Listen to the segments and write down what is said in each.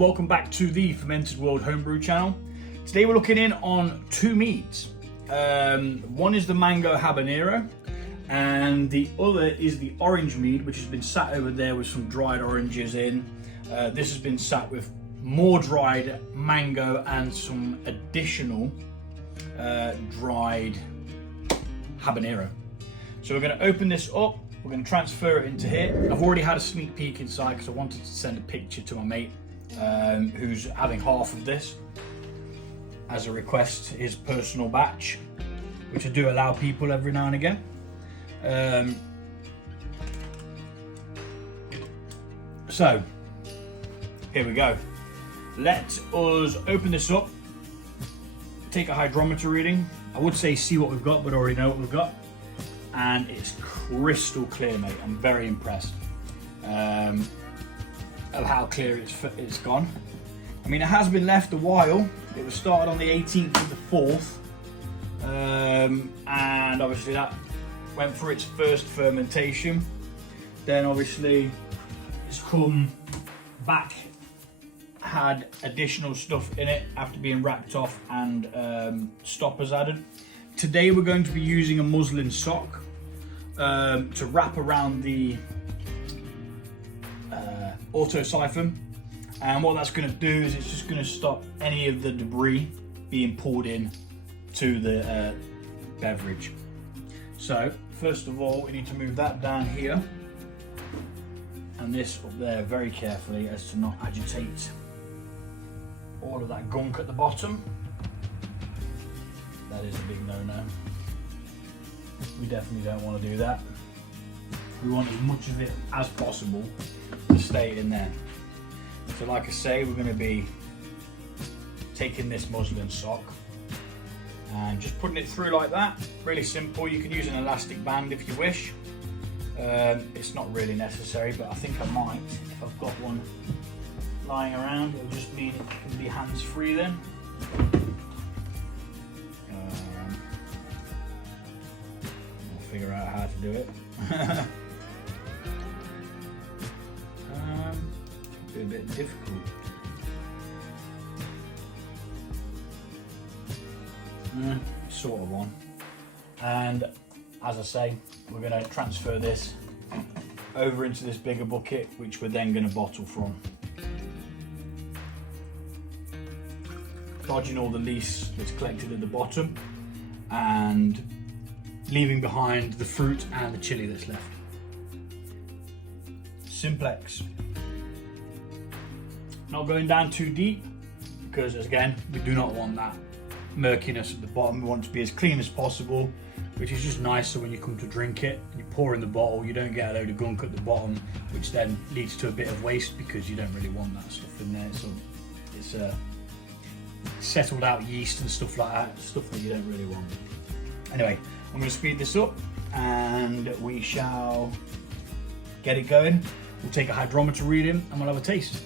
and welcome back to the Fermented World Homebrew channel. Today we're looking in on two meads. One is the mango habanero and the other is the orange mead, which has been sat over there with some dried oranges in. This has been sat with more dried mango and some additional dried habanero. So we're going to open this up. We're going to transfer it into here. I've already had a sneak peek inside because I wanted to send a picture to my mate who's having half of this as a request, his personal batch, which I do allow people every now and again. So here we go. Let us open this up, take a hydrometer reading. I would say see what we've got, but I already know what we've got. And it's crystal clear, mate. I'm very impressed of how clear it's gone. I mean, it has been left a while. It was started on the 18th of the 4th, and obviously that went for its first fermentation. Then obviously it's come back, had additional stuff in it after being wrapped off and stoppers added. Today we're going to be using a muslin sock to wrap around the auto siphon, and what that's going to do is it's just going to stop any of the debris being poured in to the beverage. So first of all, we need to move that down here and this up there very carefully as to not agitate all of that gunk at the bottom. That is a big no-no. We definitely don't want to do that. We want as much of it as possible to stay in there. So like I say, we're going to be taking this muslin sock and just putting it through like that. Really simple. You can use an elastic band if you wish. It's not really necessary, but I think I might. If I've got one lying around, it'll just mean it can be hands-free then. Figure out how to do it. Be a bit difficult. Sort of one. And as I say, we're going to transfer this over into this bigger bucket, which we're then going to bottle from. Dodging all the lees that's collected at the bottom and leaving behind the fruit and the chili that's left. Simplex. Not going down too deep because, again, we do not want that murkiness at the bottom. We want it to be as clean as possible, which is just nice so when you come to drink it, you pour in the bottle, you don't get a load of gunk at the bottom, which then leads to a bit of waste because you don't really want that stuff in there. So it's settled out yeast and stuff like that, stuff that you don't really want. Anyway, I'm going to speed this up and we shall get it going. We'll take a hydrometer reading and we'll have a taste.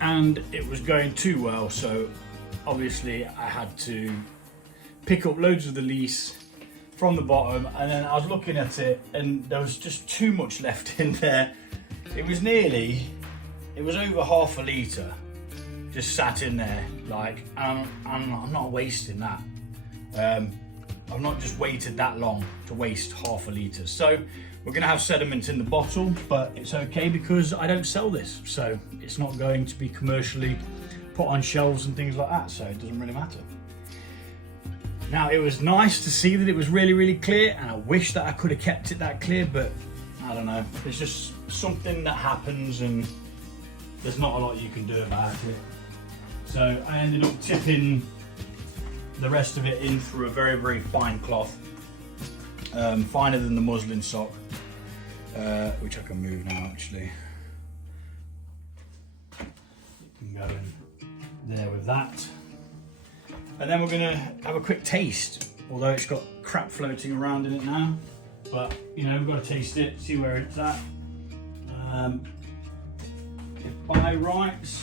And it was going too well, so obviously I had to pick up loads of the lees from the bottom, and then I was looking at it and there was just too much left in there. It was over half a litre just sat in there, like, and I'm not wasting that. I've not just waited that long to waste half a litre. So we're going to have sediment in the bottle, but it's okay because I don't sell this, so it's not going to be commercially put on shelves and things like that, so it doesn't really matter. Now, it was nice to see that it was really, really clear, and I wish that I could have kept it that clear, but I don't know. There's just something that happens and there's not a lot you can do about it. So I ended up tipping the rest of it in through a very, very fine cloth, finer than the muslin sock, which I can move now actually. You can go in there with that. And then we're gonna have a quick taste, although it's got crap floating around in it now. but you know, we've got to taste it, see where it's at. If by rights,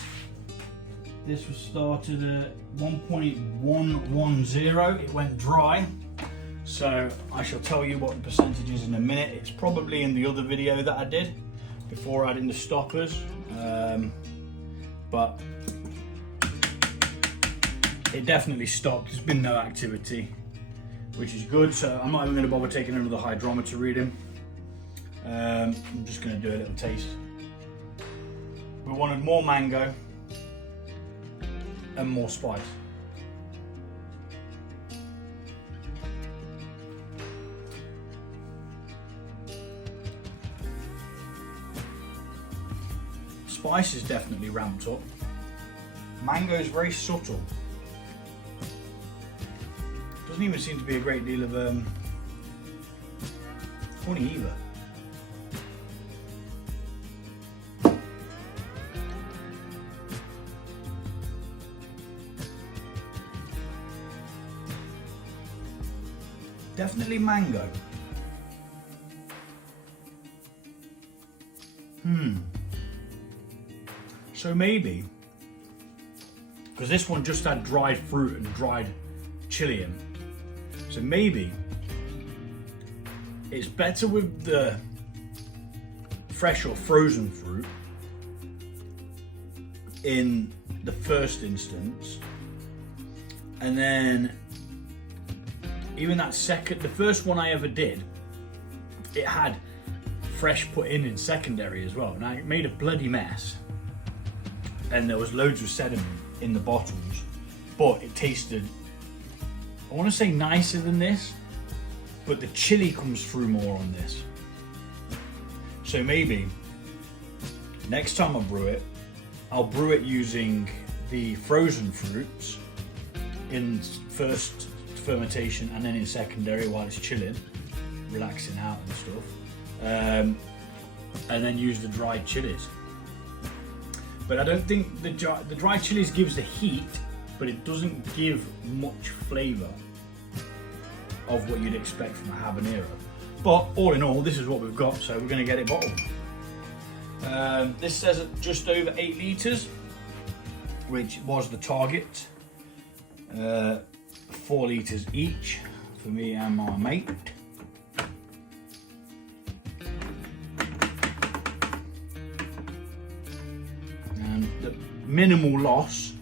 this was started at 1.110, it went dry. So I shall tell you what the percentage is in a minute. It's probably in the other video that I did before adding the stoppers, but it definitely stopped. There's been no activity, which is good. So I'm not even going to bother taking another hydrometer reading. I'm just going to do a little taste. We wanted more mango and more spice. Spice is definitely ramped up. Mango is very subtle. Doesn't even seem to be a great deal of honey either. Definitely mango. So maybe, because this one just had dried fruit and dried chilli in, so maybe it's better with the fresh or frozen fruit in the first instance, and then even that second, the first one I ever did, it had fresh put in secondary as well. Now it made a bloody mess, and there was loads of sediment in the bottles, but it tasted, I want to say nicer than this, but the chili comes through more on this. So maybe next time I brew it, I'll brew it using the frozen fruits in first fermentation and then in secondary while it's chilling, relaxing out and stuff, and then use the dried chilies. But I don't think the dried chilies gives the heat, but it doesn't give much flavour of what you'd expect from a habanero. But all in all, this is what we've got, so we're going to get it bottled. This says just over 8 litres, which was the target. 4 litres each for me and my mate. And the minimal loss,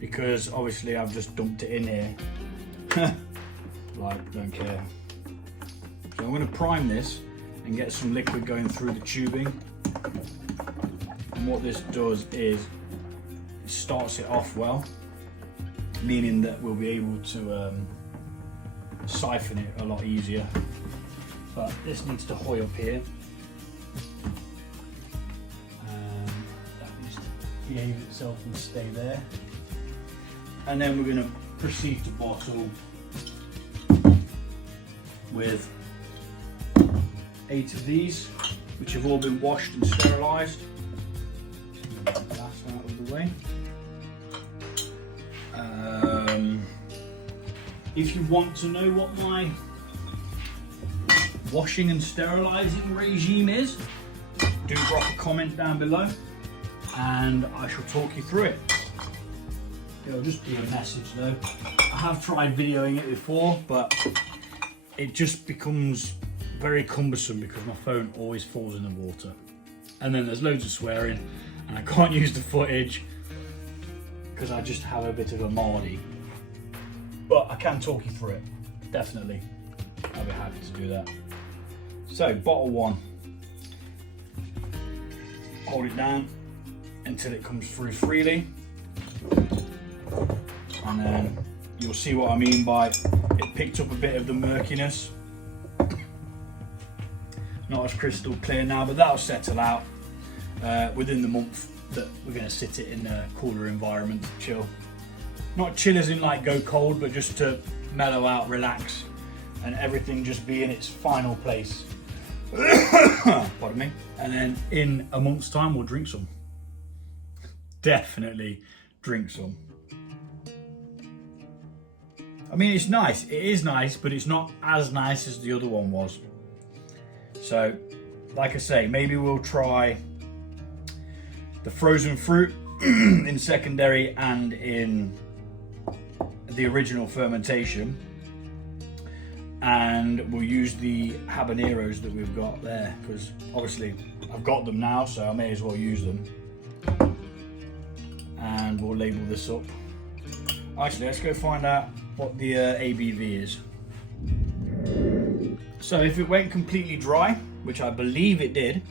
because obviously I've just dumped it in here. Like, don't care. So I'm going to prime this and get some liquid going through the tubing. And what this does is it starts it off well, meaning that we'll be able to siphon it a lot easier. But this needs to hoy up here. That needs to behave itself and stay there. And then we're going to proceed to bottle with 8 of these, which have all been washed and sterilised. Get the glass out of the way. If you want to know what my washing and sterilising regime is, do drop a comment down below and I shall talk you through it. It'll just be a message though. I have tried videoing it before, but it just becomes very cumbersome because my phone always falls in the water. And then there's loads of swearing and I can't use the footage because I just have a bit of a Mardy. But I can talk you through it, definitely. I'll be happy to do that. So, bottle 1. Hold it down until it comes through freely. And then you'll see what I mean by it picked up a bit of the murkiness. Not as crystal clear now, but that'll settle out within the month that we're going to sit it in a cooler environment to chill. Not chill as in like go cold, but just to mellow out, relax, and everything just be in its final place. Pardon me. And then in a month's time, we'll drink some. Definitely drink some. I mean, it's nice. It is nice, but it's not as nice as the other one was. So, like I say, maybe we'll try the frozen fruit in secondary and in the original fermentation, and we'll use the habaneros that we've got there, because obviously I've got them now, so I may as well use them. And we'll label this up. Actually, let's go find out what the ABV is. So if it went completely dry, which I believe it did,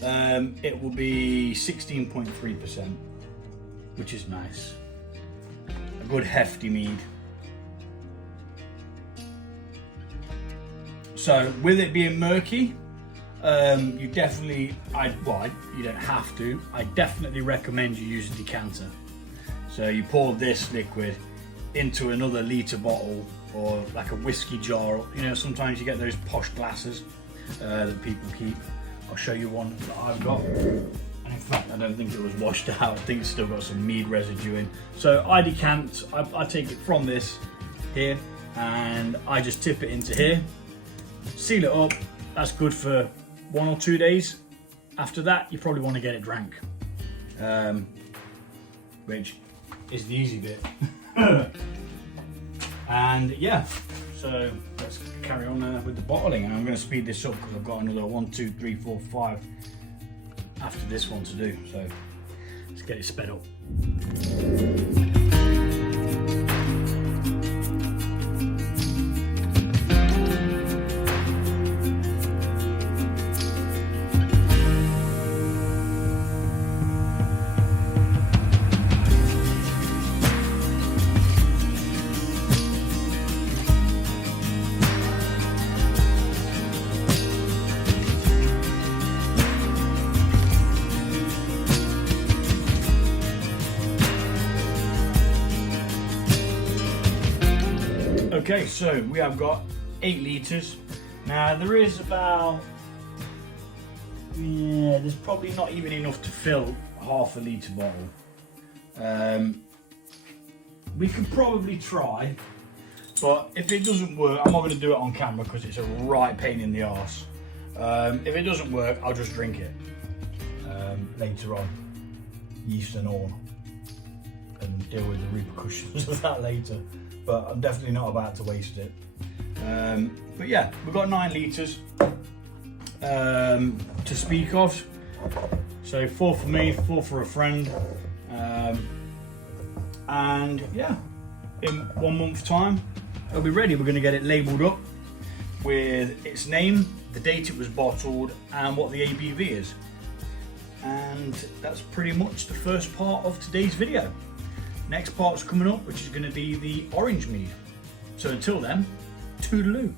it will be 16.3%, which is nice. A good hefty mead. So with it being murky, you definitely, you don't have to, I definitely recommend you use a decanter. So you pour this liquid into another litre bottle, or like a whiskey jar. You know, sometimes you get those posh glasses that people keep. I'll show you one that I've got. And in fact, I don't think it was washed out. I think it's still got some mead residue in. So I decant, I take it from this here, and I just tip it into here, seal it up. That's good for 1 or 2 days. After that, you probably want to get it drank, which is the easy bit. And yeah, so let's carry on with the bottling. And I'm going to speed this up because I've got another 1, 2, 3, 4, 5 after this one to do. So let's get it sped up. Okay, so we have got 8 litres. Now there is about, there's probably not even enough to fill half a litre bottle. We could probably try, but if it doesn't work, I'm not going to do it on camera because it's a right pain in the arse. If it doesn't work, I'll just drink it later on, yeast and all, and deal with the repercussions of that later. But I'm definitely not about to waste it. But yeah, we've got 9 litres to speak of. So 4 for me, 4 for a friend. And yeah, in 1 month's time, it'll be ready. We're gonna get it labelled up with its name, the date it was bottled, and what the ABV is. And that's pretty much the first part of today's video. Next part's coming up, which is going to be the orange mead. So until then, toodaloo.